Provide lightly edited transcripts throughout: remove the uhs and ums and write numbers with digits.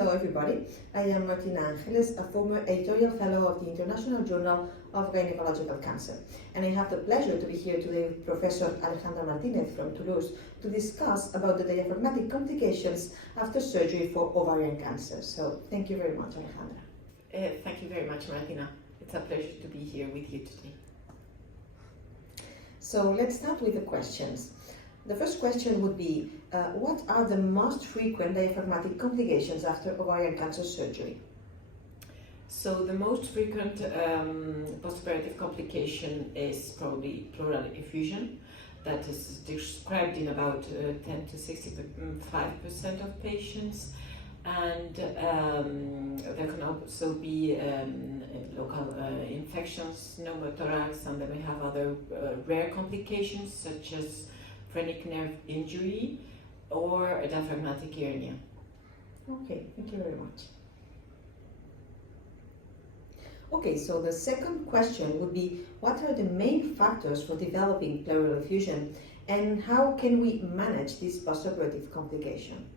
Hello everybody, I am Martina, a former editorial fellow of the International Journal of Gynecological Cancer, and I have the pleasure to be here today with Professor Alejandra Martínez from Toulouse to discuss about the diaphragmatic complications after surgery for ovarian cancer. So thank you very much, Alejandra. Thank you very much, Martina. It's a pleasure to be here with you today. So let's start with the questions. The first question would be, what are the most frequent diaphragmatic complications after ovarian cancer surgery? So the most frequent postoperative complication is probably pleural effusion. That is described in about 10 to 65% of patients. And there can also be local infections, pneumothorax, and then we have other rare complications such as phrenic nerve injury or a diaphragmatic hernia. Okay, thank you very much. Okay, so the second question would be, what are the main factors for developing pleural effusion and how can we manage this postoperative complication?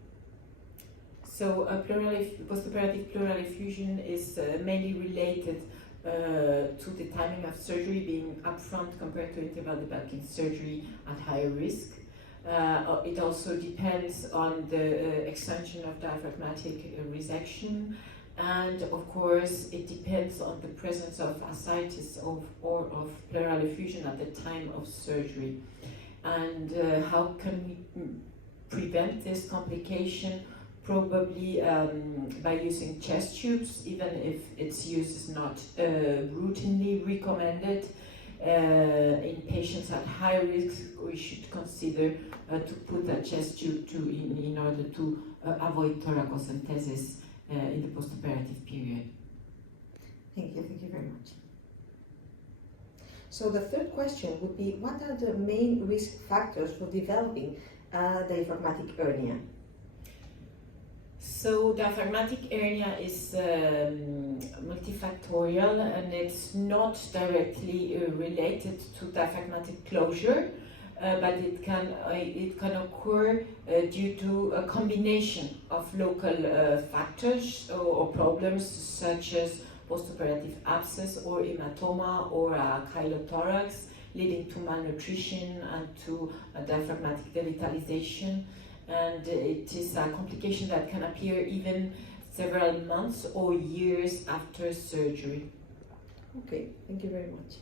So postoperative pleural effusion is mainly related to the timing of surgery being upfront compared to interval debulking surgery at higher risk. It also depends on the extension of diaphragmatic resection, and of course it depends on the presence of ascites or of pleural effusion at the time of surgery. And how can we prevent this complication? Probably by using chest tubes, even if its use is not routinely recommended. In patients at high risk, we should consider to put a chest tube in order to avoid thoracocentesis in the postoperative period. Thank you very much. So the third question would be, what are the main risk factors for developing diaphragmatic hernia? So diaphragmatic hernia is multifactorial and it's not directly related to diaphragmatic closure, but it can occur due to a combination of local factors or problems such as postoperative abscess or hematoma or a chylothorax leading to malnutrition and to diaphragmatic devitalization. And it is a complication that can appear even several months or years after surgery. Okay, thank you very much.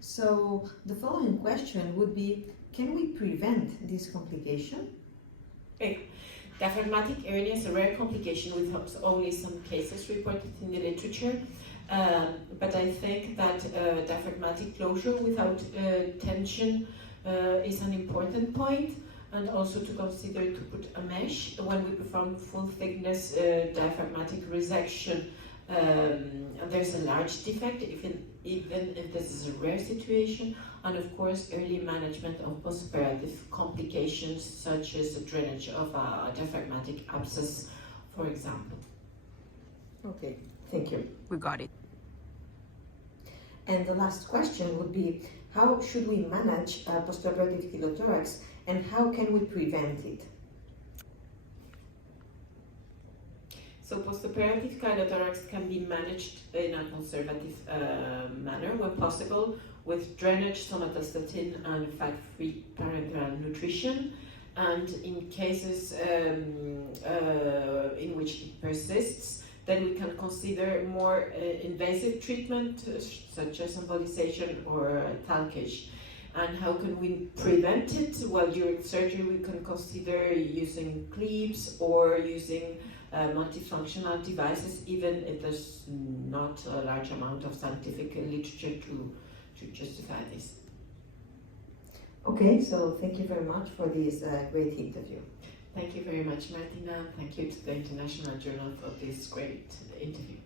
So the following question would be, can we prevent this complication? Okay. Diaphragmatic hernia is a rare complication with only some cases reported in the literature, but I think that diaphragmatic closure without tension is an important point, and also to consider to put a mesh when we perform full thickness diaphragmatic resection. There's a large defect, even if this is a rare situation, and of course early management of postoperative complications such as the drainage of a diaphragmatic abscess, for example. Okay, thank you. We got it. And the last question would be, how should we manage postoperative chylothorax and how can we prevent it? So postoperative chylothorax can be managed in a conservative manner when possible with drainage, somatostatin and fat-free parenteral nutrition. And in cases in which it persists, then we can consider more invasive treatment such as embolization or talcage. And how can we prevent it? Well, during surgery we can consider using clips or using multifunctional devices, even if there's not a large amount of scientific literature to justify this. Okay, so thank you very much for this great interview. Thank you very much, Martina. Thank you to the International Journal for this great interview.